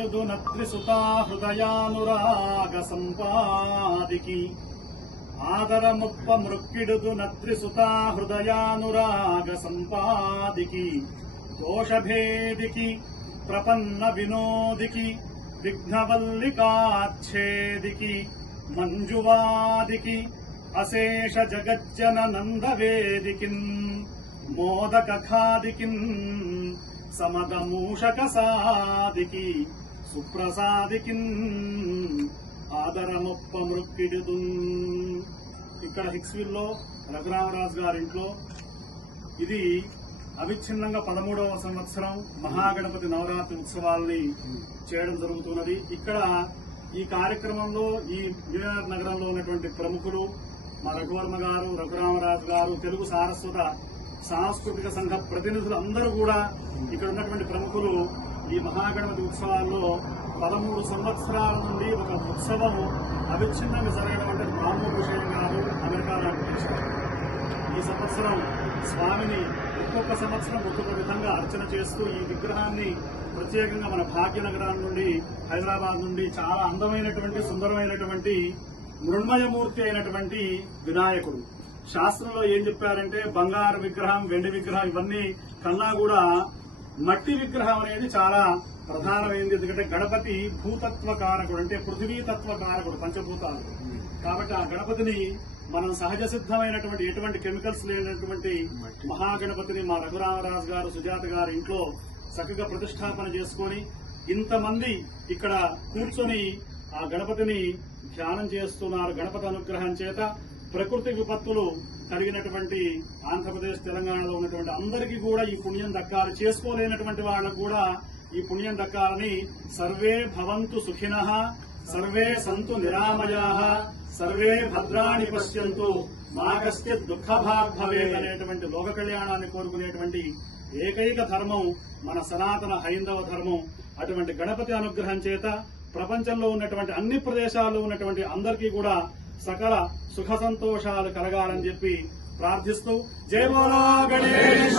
మృక్కిడుదు నత్రిసుతా హృదయానురాగ సంపాదికి ఆదరముప్ప మృక్కిడుదు నత్రిసుతా హృదయానురాగ సంపాదికి దోషభేదికి ప్రపన్న వినోదికి విఘ్నవల్లికాచ్ఛేదికి మంజువాదికి అశేష జగజ్జన నందవేదికిన్ మోదకఖాదికిన్ సమదమూషక సాదికి సుప్రసాదికిన్ ఆదరముప్ప మృక్కిడుదు. ఇక్కడ హిక్స్విల్ లో రఘురామరాజు గారింట్లో ఇది అవిచ్ఛిన్నంగా 13వ సంవత్సరం మహాగణపతి నవరాత్రి ఉత్సవాల్ని చేయడం జరుగుతున్నది. ఇక్కడ ఈ కార్యక్రమంలో ఈ న్యూయార్క్ నగరంలో ఉన్నటువంటి ప్రముఖులు మా రఘువర్మ గారు, రఘురామరాజు గారు, తెలుగు సారస్వత సాంస్కృతిక సంఘ ప్రతినిధులు అందరూ కూడా ఇక్కడ ఉన్నటువంటి ప్రముఖులు ఈ మహాగణపతి ఉత్సవాల్లో 13 సంవత్సరాల నుండి ఒక ఉత్సవం అవిచ్ఛిన్నంగా జరగడం అంటే మామూలు విషయం కాదు. అమెరికా లాంటి దేశాలు ఈ సంవత్సరం స్వామిని ఒక్కొక్క సంవత్సరం ఒక్కొక్క విధంగా అర్చన చేస్తూ ఈ విగ్రహాన్ని ప్రత్యేకంగా మన భాగ్యనగరం నుండి, హైదరాబాద్ నుండి చాలా అందమైనటువంటి సుందరమైనటువంటి మృణ్మయమూర్తి అయినటువంటి వినాయకుడు. శాస్త్రంలో ఏం చెప్పారంటే బంగారు విగ్రహం, వెండి విగ్రహం ఇవన్నీ కన్నా కూడా మట్టి విగ్రహం అనేది చాలా ప్రధానమైంది. ఎందుకంటే గణపతి భూతత్వ కారకుడు, అంటే పృథివీతత్వ కారకుడు, పంచభూతాలు. కాబట్టి ఆ గణపతిని మనం సహజ సిద్ధమైనటువంటి ఎటువంటి కెమికల్స్ లేనటువంటి మహాగణపతిని మా రఘురామరాజు గారు, సుజాత గారి ఇంట్లో చక్కగా ప్రతిష్టాపన చేసుకుని ఇంతమంది ఇక్కడ కూర్చొని ఆ గణపతిని ధ్యానం చేస్తున్నారు. గణపతి అనుగ్రహం చేత ప్రకృతి విపత్తులు కలిగినటువంటి ఆంధ్రప్రదేశ్, తెలంగాణలో ఉన్నటువంటి అందరికీ కూడా ఈ పుణ్యం దక్కాలి. చేసుకోలేనటువంటి వాళ్ళకు కూడా ఈ పుణ్యం దక్కాలని సర్వే భవంతు సుఖినః, సర్వే సంతు నిరామయాః, సర్వే భద్రాణి పశ్యంతు, మా కశ్చిత్ దుఃఖభాగ్ భవేత్ అనేటువంటి లోక కళ్యాణాన్ని కోరుకునేటువంటి ఏకైక ధర్మం మన సనాతన హైందవ ధర్మం. అటువంటి గణపతి అనుగ్రహం చేత ప్రపంచంలో ఉన్నటువంటి అన్ని ప్రదేశాల్లో ఉన్నటువంటి అందరికీ కూడా సకల సుఖ సంతోషాలు కలగాలని చెప్పి ప్రార్థిస్తూ జై బోలో గణేశ.